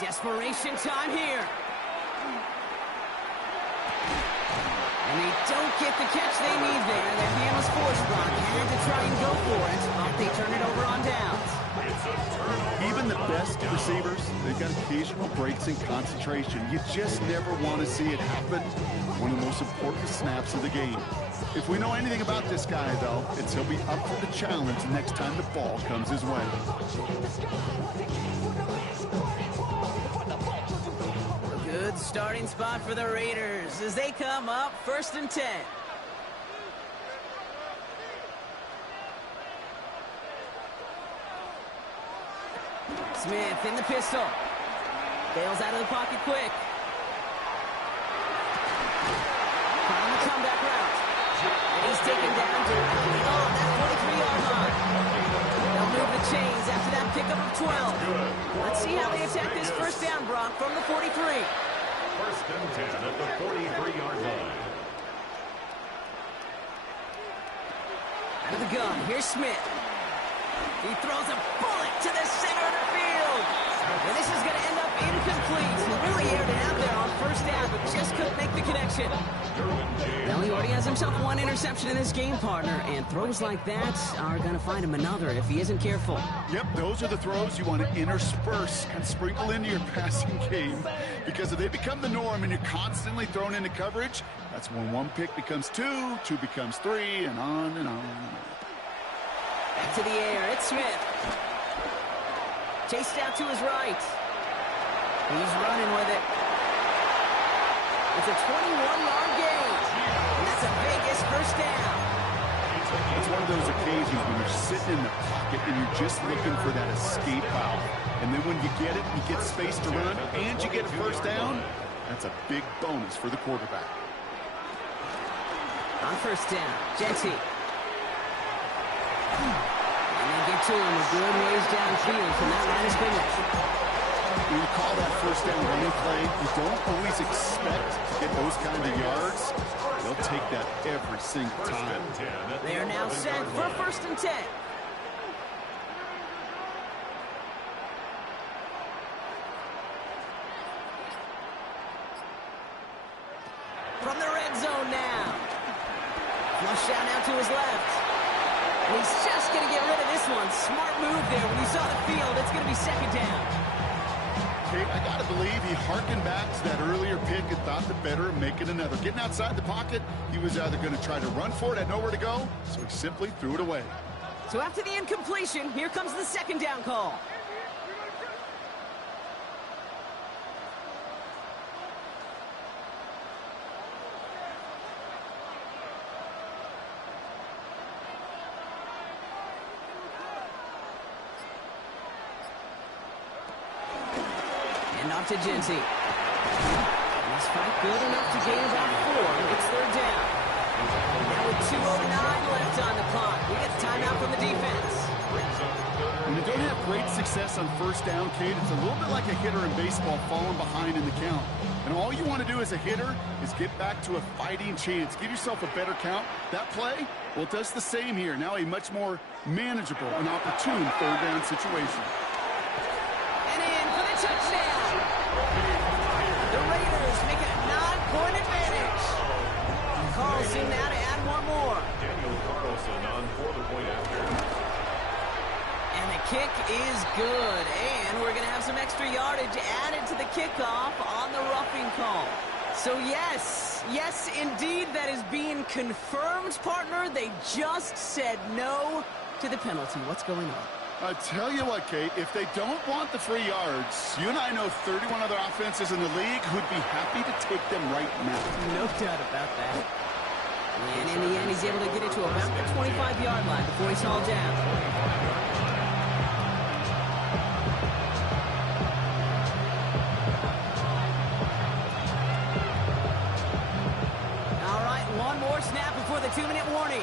Desperation time here. And they don't get the catch they need there. Their hand was forced, Brock. Had to try and go for it, but they turn it over on downs. Even the best receivers, they've got occasional breaks in concentration. You just never want to see it happen. One of the most important snaps of the game. If we know anything about this guy, though, it's he'll be up for the challenge next time the ball comes his way. Good starting spot for the Raiders as they come up 1st and 10. Smith in the pistol. Bails out of the pocket quick. On the comeback route. And he's taken down directly on that 43-yard line. They'll move the chains after that pickup of 12. Let's see how they attack this 1st down, Brock, from the 43. 1st and 10 at the 43-yard line. Out of the gun, here's Smith. He throws a bullet to the center of the field. And this is going to end up incomplete. He really aired it out there on 1st down, but just couldn't make the connection. Well, he already has himself 1 interception in this game, partner, and throws like that are going to find him another if he isn't careful. Yep, those are the throws you want to intersperse and sprinkle into your passing game, because if they become the norm and you're constantly thrown into coverage, that's when 1 pick becomes 2, 2 becomes 3, and on and on. Back to the air, it's Smith. Chased out to his right. He's running with it. It's a 21-yard gain. And that's a Vegas 1st down. It's one of those occasions when you're sitting in the pocket and you're just looking for that escape valve. And then when you get it, you get space to run, and you get a 1st down. That's a big bonus for the quarterback. On 1st down, Jenty. And they get to him a good ways downfield from that line of scrimmage. When you call that 1st down running play, you don't always expect to get those kind of yards. They'll take that every single time. They are now set for 1st and 10. From the red zone now. Flush out now to his left. And he's just going to get rid of this one. Smart move there. When he saw the field, it's going to be 2nd down. Kate, I got to believe he harkened back to that earlier pick and thought the better of making another. Getting outside the pocket, he was either going to try to run for it, had nowhere to go, so he simply threw it away. So after the incompletion, here comes the second down call. And off to Genty. He's fight good enough to gain about 4. It's third down. Now with 2:09 left on the clock, we get timeout from the defense. When you don't have great success on first down, Kate, it's a little bit like a hitter in baseball falling behind in the count. And all you want to do as a hitter is get back to a fighting chance. Give yourself a better count. That play, well, it does the same here. Now a much more manageable and opportune third down situation. And in for the touchdown. The Raiders make it a 9-point advantage. Carlson now to add one more. Daniel Carlson on for the point after. And the kick is good. And we're going to have some extra yardage added to the kickoff on the roughing call. So yes, indeed, that is being confirmed, partner. They just said no to the penalty. What's going on? I tell you what, Kate, if they don't want the free yards, you and I know 31 other offenses in the league who'd be happy to take them right now. No doubt about that. And in the end, he's able to get it to about the 25-yard line before he's hauled down. All right, one more snap before the 2-minute warning.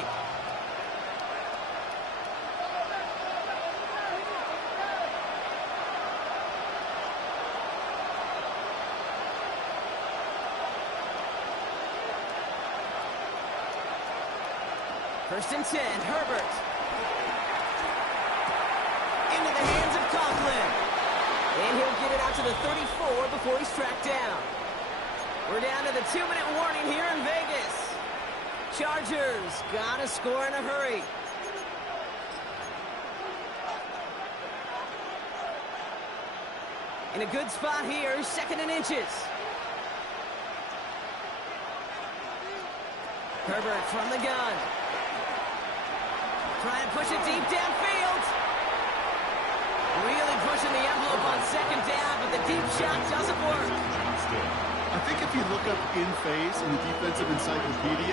First and 10, Herbert. Into the hands of Conklin. And he'll get it out to the 34 before he's tracked down. We're down to the 2-minute warning here in Vegas. Chargers gotta score in a hurry. In a good spot here, 2nd and inches. Herbert from the gun. Trying to push it deep downfield. Really pushing the envelope on 2nd down, but the deep shot doesn't work. I think if you look up in phase in the defensive encyclopedia,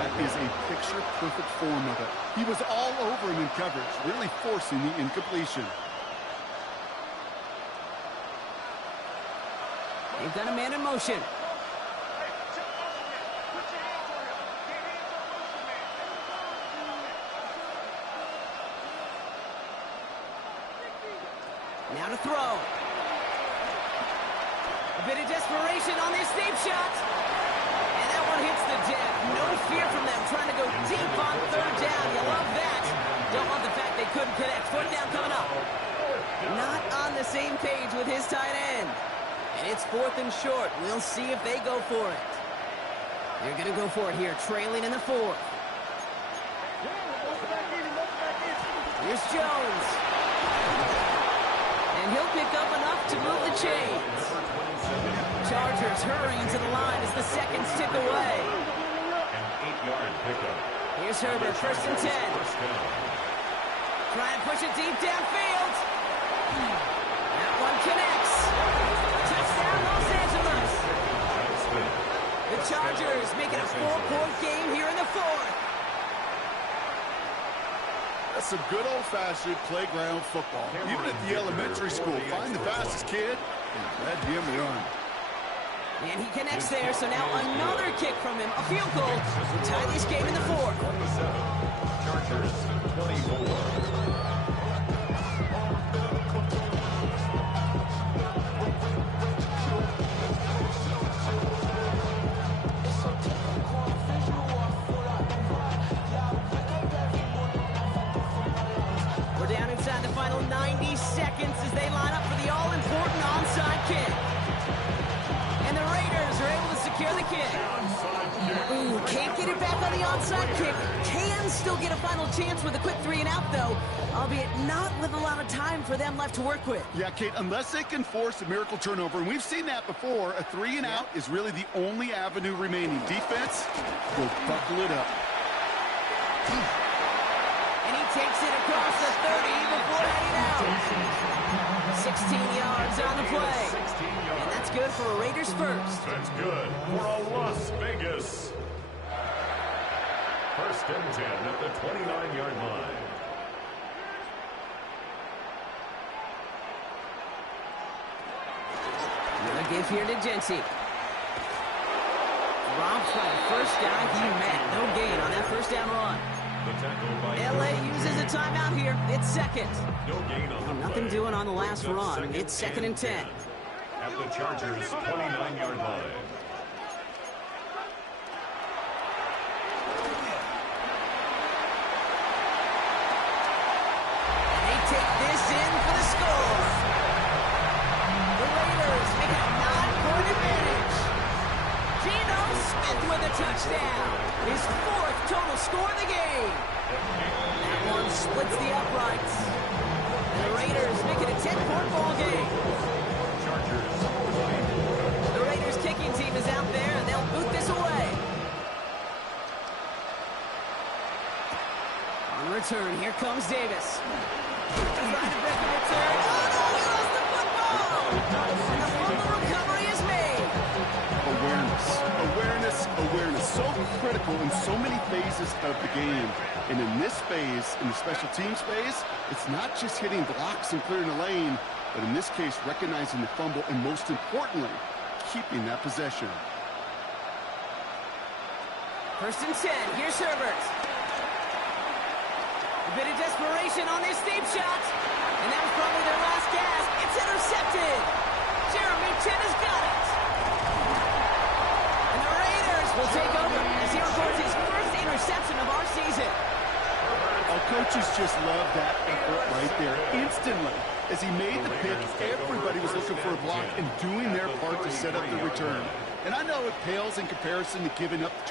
that is a picture-perfect form of it. He was all over him in coverage, really forcing the incompletion. They've got a man in motion. Now to throw. A bit of desperation on this deep shot. And that one hits the deck. No fear from them trying to go deep on 3rd down. You love that. Don't love the fact they couldn't connect. 4th down coming up. Not on the same page with his tight end. And it's 4th and short. We'll see if they go for it. They're going to go for it here, trailing in the 4th. Here's Jones. And he'll pick up enough to move the chains. Chargers hurrying to the line as the seconds tick away. An 8-yard pickup. Here's Herbert, 1st and 10. Try and push it deep downfield. That one connects. Touchdown, Los Angeles. The Chargers making a 4-point game here in the 4th. That's some good old-fashioned playground football. Even at the elementary school, find the fastest kid and let him run. And he connects there, so now another kick from him. A field goal to tie this game in the 4th. 27. Chargers 24. We're down inside the final 90 seconds as they line up for the all-important onside kick. And the Raiders are able to secure the kick. Ooh, can't get it back on the onside kick. Can still get a final chance with a quick 3-and-out, though, albeit not with a lot of time for them left to work with. Yeah, Kate, unless they can force a miracle turnover, and we've seen that before, a 3-and-out is really the only avenue remaining. Defense will buckle it up. And he takes it across the 30 before heading out. 16 yards on the play. And that's good for a Raiders first. That's good for a Las Vegas. First and 10 at the 29-yard line. Another give here to Jency. Drops by the first guy he met. No gain on that first down run. The tackle by LA uses a timeout here. It's second. No gain on the Nothing play. doing on the last run. It's second and 10. At the Chargers' 29-yard line. And they take this in for the score. The Raiders make it a 9-point advantage. Geno Smith with a touchdown. His fourth total score of the game. That one splits the uprights. And the Raiders make it a 10-point ball game. Chargers. The Raiders kicking team is out there, and they'll boot this away. On return, here comes Davis. Trying to break the return. Oh, no, he lost the football. And the fumble recovery is made. Awareness, so critical in so many phases of the game. And in this phase, in the special teams phase, it's not just hitting blocks and clearing a lane, but in this case, recognizing the fumble and most importantly, keeping that possession. First and 10, here's Herbert. A bit of desperation on this deep shot. And that was probably their last gasp. It's intercepted. Jeremy Chin has got it. And the Raiders will take over as he records his first interception of our season. Our coaches just love that effort right there. Instantly, as he made the pick, everybody was looking for a block and doing their part to set up the return. And I know it pales in comparison to giving up the